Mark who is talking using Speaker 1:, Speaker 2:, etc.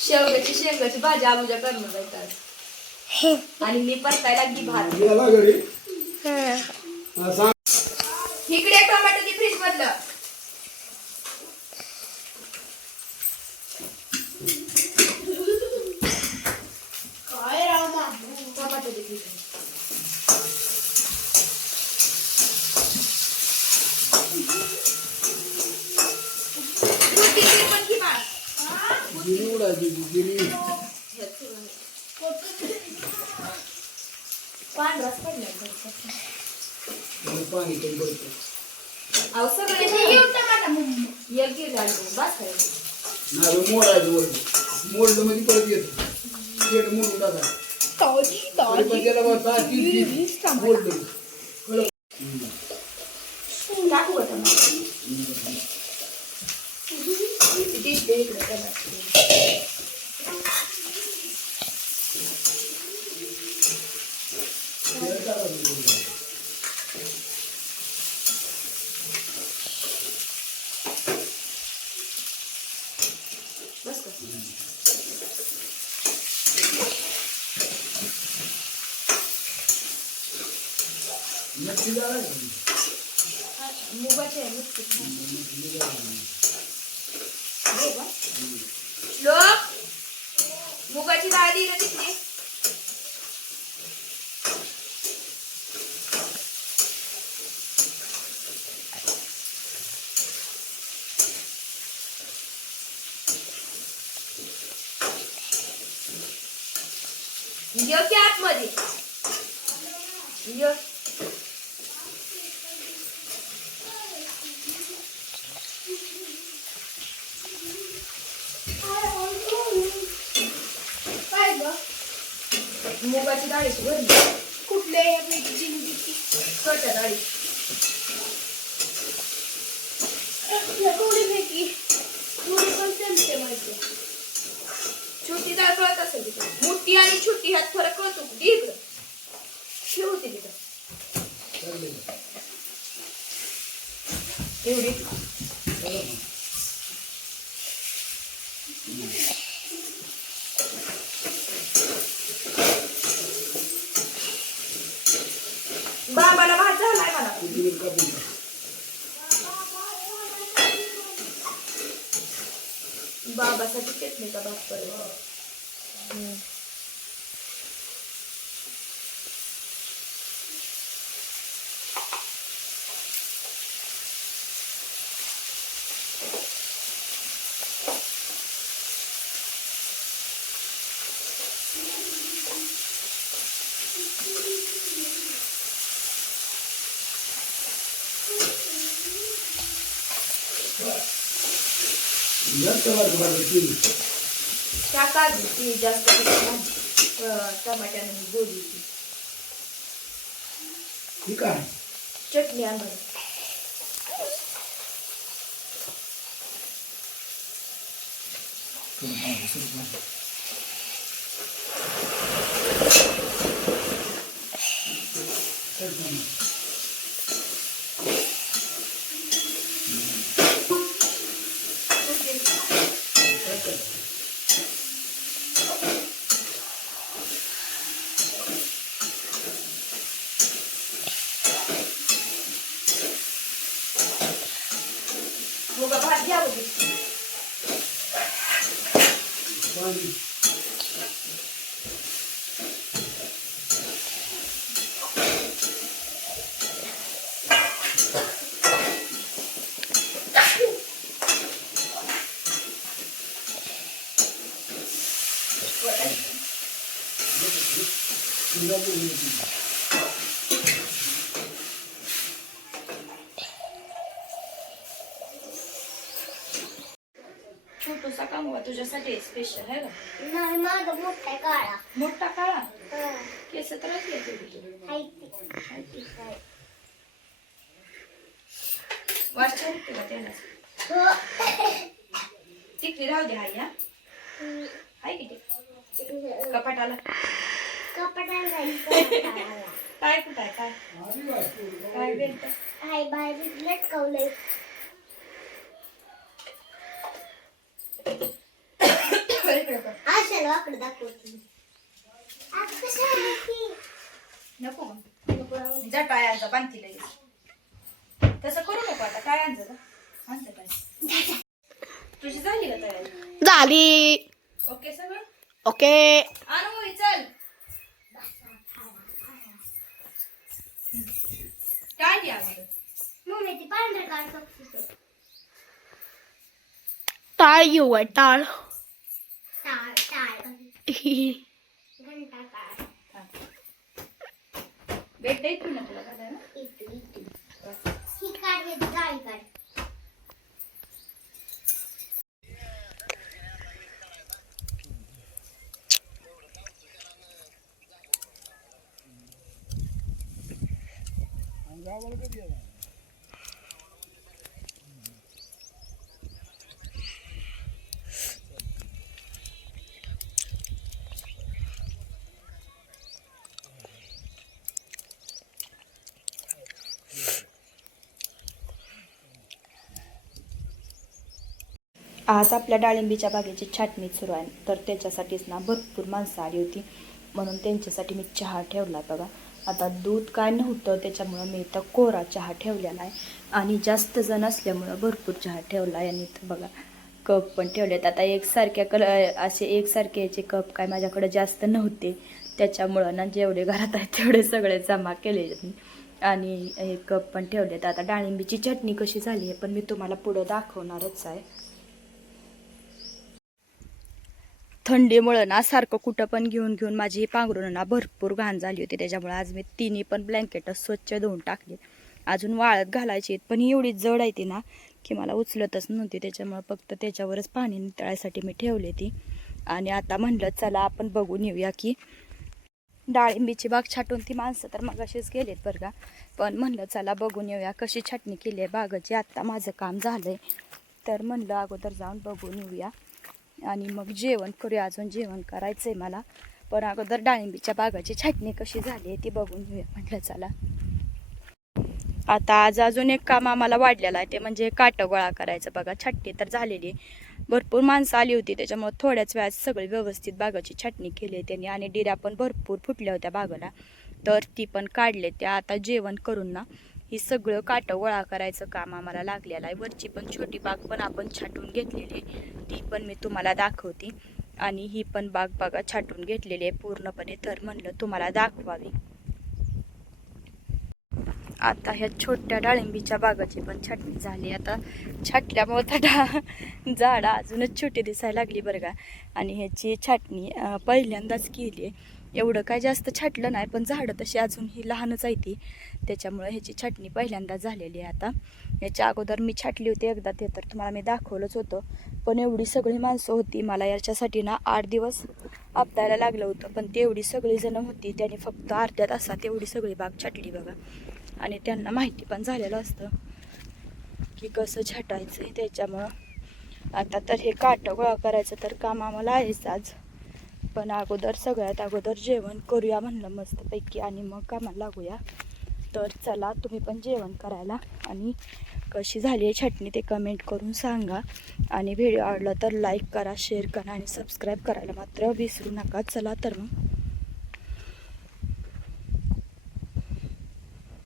Speaker 1: शेवगाची शेंगाची भाजी आमच्या करणार आहेत आज. आणि मी परतायला लागली भात.
Speaker 2: गेला घरी. हा,
Speaker 1: इकडे टोमॅटो फ्रीज मधलं
Speaker 3: काय रामा
Speaker 1: टोमॅटो ती फ्रीज पण की मार.
Speaker 2: गिरी उडायची गिरी
Speaker 1: पांढराच पडलाय घरचा.
Speaker 2: पाणी पण पडतं
Speaker 1: अहो सगळे
Speaker 3: हे येऊ टमाटा मम्मी
Speaker 1: एक गिर घालतो बस करायचं
Speaker 2: नाही मोडायचं वरती मोडलं म्हणजे परत येतं पेट मोडून टाका
Speaker 3: ताजी
Speaker 2: तरी पण त्याला बघ, सहा, तीस, तीस मोडलं कळलं?
Speaker 1: टाकू का टमाटर डिश दे इकडे टमाटर.
Speaker 2: त्याला टाकायचं थोडं.
Speaker 1: बस का
Speaker 2: नक्की जाणार
Speaker 1: मुगाचे आहे नुसते. हो का? श्लोक मुगाची डाळ दिली ना तिकडे योग्य की आतमध्ये. मुगाची डाळीची भरली
Speaker 3: कुठले यापैकी जिंदगी
Speaker 1: छोट्या डाळी
Speaker 3: थोडी पैकी थोडी पण चलते माहिती.
Speaker 1: छोटी डाळ कळत असेल तिथं. मोठी आणि छोटी ह्यात फरक कळतो दे इकडं. शिव तिथं. एवढी? बाबाला भात झालाय मला
Speaker 2: बाबासाठी कापून टाक.
Speaker 1: बाबासाठी चटणीचा भात करायचा
Speaker 2: जास्त.
Speaker 1: त्या काढली ती जास्त टमाट्यानं गोडी
Speaker 2: ठीक आहे.
Speaker 1: चटणी आणून. मुगा भात घ्या बघू
Speaker 2: पाणी तुला
Speaker 1: छोटूसा कांगवा तुझ्यासाठी स्पेशल आहे का
Speaker 3: नाही माझा मोठा काळा
Speaker 1: मोठा काळा केस तर येते वाच छान येते का त्याला तिकडे राहू दे हाय हा? हाय किती कपाटाला काय कुठं काय
Speaker 2: वाढ, पोरं.
Speaker 1: काय बेल्ट
Speaker 3: हाय बाय लटकवलंय वाकडं दाखवते?
Speaker 1: नको मग. जा टाळ्यांचा बांधती लगेच. तसं करू नको आता का आणतं काय? तुझी झाली का तयारी?
Speaker 3: झाली.
Speaker 1: ओके सगळं?
Speaker 3: ओके.
Speaker 1: आणू होई, चल. काय अगोदर
Speaker 3: मम्मी ती पांढरं काढ टाळ घेऊ टाळ.
Speaker 1: भेट देत ना तुला घालायला
Speaker 3: इथली इथली
Speaker 1: आज आपल्या डाळिंबीच्या बागेची छाटणी सुरू आहे. तर त्याच्यासाठीच ना भरपूर माणसं आली होती. म्हणून त्यांच्यासाठी मी चहा ठेवला बघा. आता दूध काय नव्हतं त्याच्यामुळं मी इथं कोरा चहा ठेवलेला आहे. आणि जास्त जण असल्यामुळं भरपूर चहा ठेवला आहे आणि इथं बघा कप पण ठेवलेत. आता एकसारख्या कल असे एकसारखे याचे कप काय माझ्याकडे जास्त नव्हते. त्याच्यामुळं ना जेवढे घरात आहेत तेवढे सगळे जमा केले आणि हे कप पण ठेवलेत. आता डाळिंबीची चटणी कशी झाली आहे पण मी तुम्हाला पुढं दाखवणारच आहे. थंडीमुळं ना सारखं कुठं पण घेऊन घेऊन माझी पांघरून ना भरपूर घाण झाली होती. त्याच्यामुळे आज मी तिन्ही पण ब्लँकेट स्वच्छ धुवून टाकले. अजून वाळत घालायची आहेत. पण ही एवढी जड आहे ती ना की मला उचलतच नव्हती. त्याच्यामुळे फक्त त्याच्यावरच पाणी नितळायसाठी मी ठेवली ती. आणि आता म्हणलं चला आपण बघून येऊया की डाळिंबीची बाग छाटून ती माणसं तर मग अशीच गेलेत बरं का. पण म्हणलं चला बघून येऊया कशी छाटणी केली आहे बागाची. आत्ता माझं काम झालं आहे तर म्हणलं अगोदर जाऊन बघून येऊया. आणि मग जेवण करूया. अजून जेवण करायचं आहे मला. पण अगोदर डाळिंबीच्या बागाची छाटणी कशी झाली आहे ती बघून घेऊया. म्हटलं चला. आता आज अजून एक काम आम्हाला वाढलेलं आहे. ते म्हणजे काटं गोळा करायचं बघा. छाटणी तर झालेली आहे. भरपूर माणसं आली होती. त्याच्यामुळे थोड्याच वेळात सगळी व्यवस्थित बागाची छाटणी केली आहे त्यांनी. आणि डिऱ्या पण भरपूर फुटल्या होत्या बागाला. तर ती पण काढले त्या आता जेवण करून ना ही सगळं काटं गोळा करायचं काम आम्हाला लागलेलं आहे. वरची पण छोटी बाग पण आपण छाटून घेतलेली आहे. ती पण मी तुम्हाला दाखवते. आणि ही पण बाग बघा छाटून घेतलेली आहे पूर्णपणे. तर म्हणलं तुम्हाला दाखवावी. आता ह्या छोट्या डाळिंबीच्या बागाची पण छाटणी झाली. आता छाटल्यामुळे तर डा झाडं अजूनच छोटी दिसायला लागली बरं का. आणि ह्याची छाटणी पहिल्यांदाच केली आहे एवढं काय जास्त छाटलं नाही पण झाडं तशी अजून ही लहानच आहे ती. त्याच्यामुळं ह्याची छाटणी पहिल्यांदाच झालेली आहे आता. याच्या अगोदर मी छाटली होती एकदा ते तर तुम्हाला मी दाखवलंच होतं. पण एवढी सगळी माणसं होती मला याच्यासाठी ना आठ दिवस आपतायला लागलं होतं. पण तेवढी सगळी जणं होती त्याने फक्त अर्ध्या तासात एवढी सगळी बाग छाटली बघा. आणि त्यांना माहिती पण झालेलं असतं की कसं छाटायचं आहे त्याच्यामुळं. आता तर हे काटं गोळा करायचं तर काम आम्हाला आहेच आज. पण अगोदर सगळ्यात अगोदर जेवण करूया म्हणलं मस्तपैकी आणि मग कामाला लागूया. तर चला तुम्ही पण जेवण करायला आणि कशी झाली आहे छटणी ते कमेंट करून सांगा. आणि व्हिडिओ आवडला तर लाईक करा शेअर करा आणि सबस्क्राईब करायला मात्र विसरू नका. चला तर मग.